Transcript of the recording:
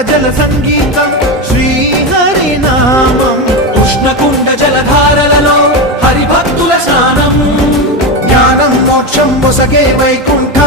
జల సంగీతం శ్రీహరినామం ఉష్ణకుండ జలధారలలో హరిభక్తుల స్నానం జ్ఞానం మోక్షం మొసగే వైకుంఠ